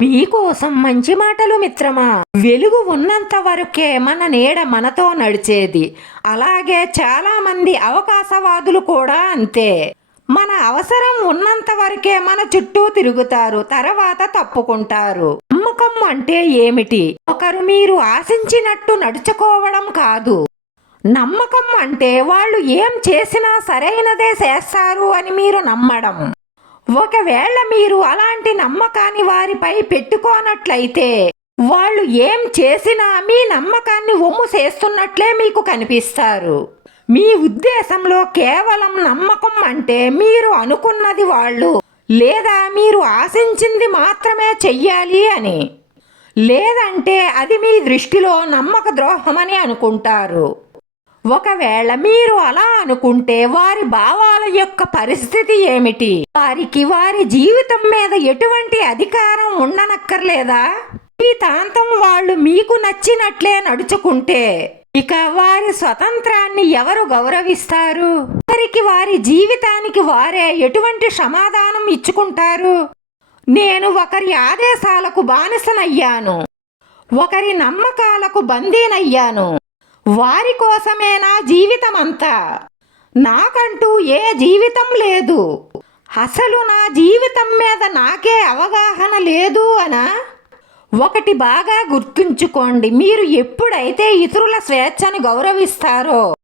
మీకోసం మంచి మాటలు మిత్రమా? వెలుగు ఉన్నంత వరకే మన నీడ మనతో నడిచేది. అలాగే చాలామంది అవకాశవాదులు కూడా అంతే. మన అవసరం ఉన్నంత వరకే మన చుట్టూ తిరుగుతారు తర్వాత తప్పుకుంటారు. నమ్మకం అంటే ఏమిటి? ఒకరు మీరు ఆశించినట్టు నడుచుకోవడం కాదు. నమ్మకం అంటే వాళ్ళు ఏం చేసినా సరైనదే చేస్తారు అని మీరు నమ్మడం. ఒకవేళ మీరు అలాంటి నమ్మకాన్ని వారిపై పెట్టుకోనట్లయితే వాళ్ళు ఏం చేసినా మీ నమ్మకాన్ని ఒమ్ము చేస్తున్నట్లే మీకు కనిపిస్తారు. మీ ఉద్దేశంలో కేవలం నమ్మకం అంటే మీరు అనుకున్నది వాళ్ళు లేదా మీరు ఆశించింది మాత్రమే చెయ్యాలి అని. లేదంటే అది మీ దృష్టిలో నమ్మక ద్రోహమని అనుకుంటారు. ఒకవేళ మీరు అలా అనుకుంటే వారి భావాల యొక్క పరిస్థితి ఏమిటి? వారికి వారి జీవితం మీద ఎటువంటి అధికారం ఉండనక్కర్లేదా? జీవితాంతం వాళ్ళు మీకు నచ్చినట్లే నడుచుకుంటే ఇక వారి స్వతంత్రాన్ని ఎవరు గౌరవిస్తారు? వారికి వారి జీవితానికి వారే ఎటువంటి సమాధానం ఇచ్చుకుంటారు? నేను ఒకరి ఆదేశాలకు బానిసనయ్యాను. ఒకరి నమ్మకాలకు బందీనయ్యాను. వారి కోసమే నా జీవితం అంతా నాకంటూ ఏ జీవితం లేదు. అసలు నా జీవితం మీద నాకే అవగాహన లేదు అనా? ఒకటి బాగా గుర్తుంచుకోండి మీరు ఎప్పుడైతే ఇతరుల స్వేచ్ఛను గౌరవిస్తారో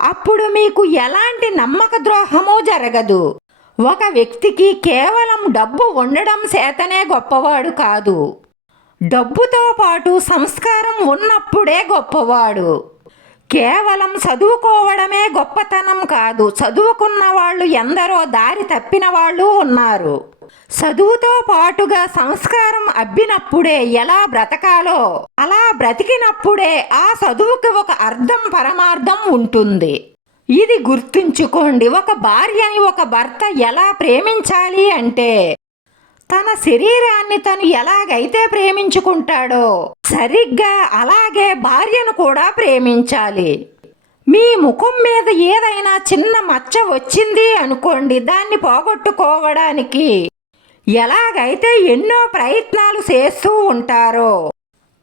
అప్పుడు మీకు ఎలాంటి నమ్మక ద్రోహము జరగదు. ఒక వ్యక్తికి కేవలం డబ్బు ఉండడం చేతనే గొప్పవాడు కాదు. డబ్బుతో పాటు సంస్కారం ఉన్నప్పుడే గొప్పవాడు. కేవలం చదువుకోవడమే గొప్పతనం కాదు. చదువుకున్న వాళ్ళు ఎందరో దారి తప్పిన వాళ్ళు ఉన్నారు. చదువుతో పాటుగా సంస్కారం అబ్బినప్పుడే ఎలా బ్రతకాలో అలా బ్రతికినప్పుడే ఆ చదువుకి ఒక అర్థం పరమార్థం ఉంటుంది. ఇది గుర్తుంచుకోండి. ఒక భార్యని ఒక భర్త ఎలా ప్రేమించాలి అంటే తన శరీరాన్ని తను ఎలాగైతే ప్రేమించుకుంటాడో సరిగ్గా అలాగే భార్యను కూడా ప్రేమించాలి. మీ ముఖం మీద ఏదైనా చిన్న మచ్చ వచ్చింది అనుకోండి దాన్ని పోగొట్టుకోవడానికి ఎలాగైతే ఎన్నో ప్రయత్నాలు చేస్తూ ఉంటారో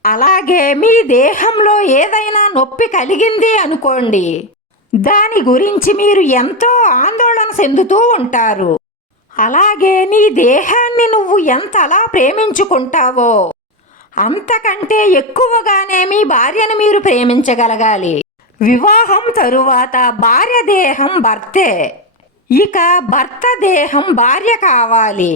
అలాగే మీ దేహంలో ఏదైనా నొప్పి కలిగింది అనుకోండి దాని గురించి మీరు ఎంతో ఆందోళన చెందుతూ ఉంటారు. అలాగే నీ దేహాన్ని నువ్వు ఎంతలా ప్రేమించుకుంటావో అంతకంటే ఎక్కువగానే మీ భార్యను మీరు ప్రేమించగలగాలి. వివాహం తరువాత భార్య దేహం భర్తే. ఇక భర్త దేహం భార్య కావాలి.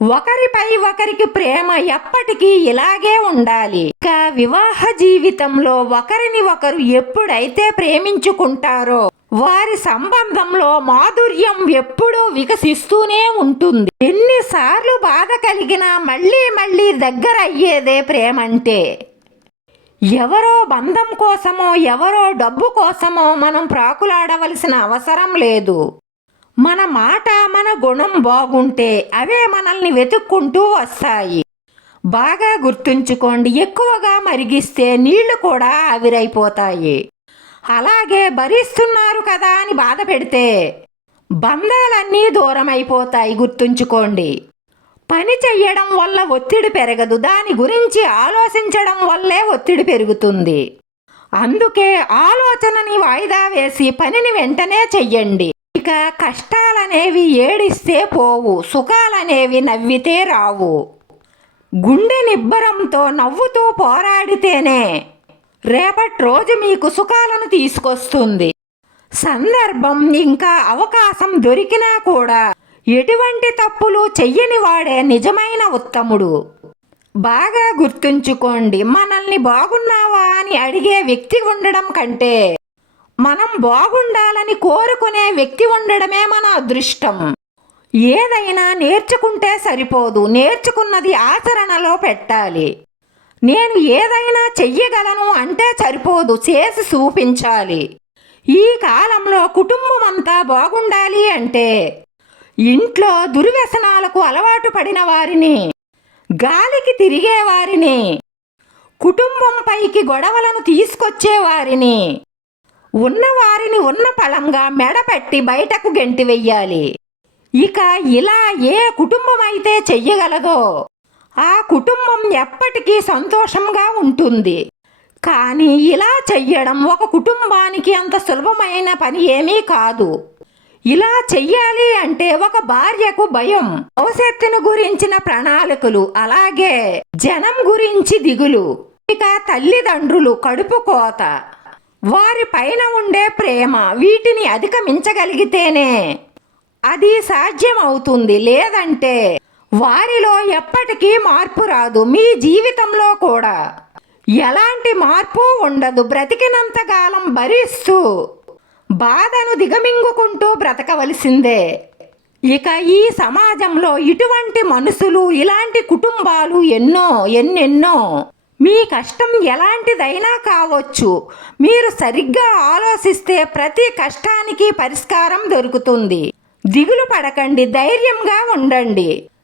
ఒకరిపై ఒకరికి ప్రేమ ఎప్పటికీ ఇలాగే ఉండాలి. ఇక వివాహ జీవితంలో ఒకరిని ఒకరు ఎప్పుడైతే ప్రేమించుకుంటారో వారి సంబంధంలో మాధుర్యం ఎప్పుడూ వికసిస్తూనే ఉంటుంది. ఎన్నిసార్లు బాధ కలిగినా మళ్ళీ మళ్ళీ దగ్గర అయ్యేదే ప్రేమంటే. ఎవరో బంధం కోసమో ఎవరో డబ్బు కోసమో మనం ప్రాకులాడవలసిన అవసరం లేదు. మన మాట మన గుణం బాగుంటే అవే మనల్ని వెతుక్కుంటూ వస్తాయి. బాగా గుర్తుంచుకోండి ఎక్కువగా మరిగిస్తే నీళ్ళు కూడా ఆవిరైపోతాయి. అలాగే భరిస్తున్నారు కదా అని బాధ పెడితే బంధాలన్నీ దూరం అయిపోతాయి గుర్తుంచుకోండి. పని చెయ్యడం వల్ల ఒత్తిడి పెరగదు దాని గురించి ఆలోచించడం వల్లే ఒత్తిడి పెరుగుతుంది. అందుకే ఆలోచనని వాయిదా వేసి పనిని వెంటనే చెయ్యండి. ఇక కష్టాలనేవి ఏడిస్తే పోవు సుఖాలనేవి నవ్వితే రావు. గుండె నిబ్బరంతో నవ్వుతూ పోరాడితేనే రేపటి రోజు మీకు సుఖాలను తీసుకొస్తుంది. సందర్భం ఇంకా అవకాశం దొరికినా కూడా ఎటువంటి తప్పులు చెయ్యని వాడే నిజమైన ఉత్తముడు. బాగా గుర్తుంచుకోండి మనల్ని బాగున్నావా అని అడిగే వ్యక్తి ఉండడం కంటే మనం బాగుండాలని కోరుకునే వ్యక్తి ఉండడమే మన అదృష్టం. ఏదైనా నేర్చుకుంటే సరిపోదు నేర్చుకున్నది ఆచరణలో పెట్టాలి. నేను ఏదైనా చెయ్యగలను అంటే సరిపోదు చేసి చూపించాలి. ఈ కాలంలో కుటుంబం అంతా బాగుండాలి అంటే ఇంట్లో దుర్వ్యసనాలకు అలవాటు పడిన వారిని గాలికి తిరిగే వారిని కుటుంబంపైకి గొడవలను తీసుకొచ్చే వారిని ఉన్నవారిని ఉన్న ఫలంగా మెడపెట్టి బయటకు గెంటి వెయ్యాలి ఇక ఇలా ఏ కుటుంబం అయితే చెయ్యగలదో ఆ కుటుంబం ఎప్పటికీ సంతోషంగా ఉంటుంది. కానీ ఇలా చెయ్యడం ఒక కుటుంబానికి అంత సులభమైన పని ఏమీ కాదు. ఇలా చెయ్యాలి అంటే ఒక భార్యకు భయం భవిష్యత్తును గురించిన ప్రణాళికలు అలాగే జనం గురించి దిగులు ఇక తల్లిదండ్రులు కడుపు కోత వారి పైన ఉండే ప్రేమ వీటిని అధిగమించగలిగితేనే అది సాధ్యం అవుతుంది లేదంటే వారిలో ఎప్పటికీ మార్పు రాదు మీ జీవితంలో కూడా. ఎలాంటి మార్పు ఉండదు బ్రతికినంత కాలం భరిస్తూ బాధను దిగమింగుకుంటూ బ్రతకవలసిందే. ఇక ఈ సమాజంలో ఇటువంటి మనుషులు ఇలాంటి కుటుంబాలు ఎన్నో ఎన్నెన్నో. మీ కష్టం ఎలాంటిదైనా కావచ్చు. మీరు సరిగ్గా ఆలోచిస్తే ప్రతి కష్టానికి పరిష్కారం దొరుకుతుంది. దిగులు పడకండి ధైర్యంగా ఉండండి.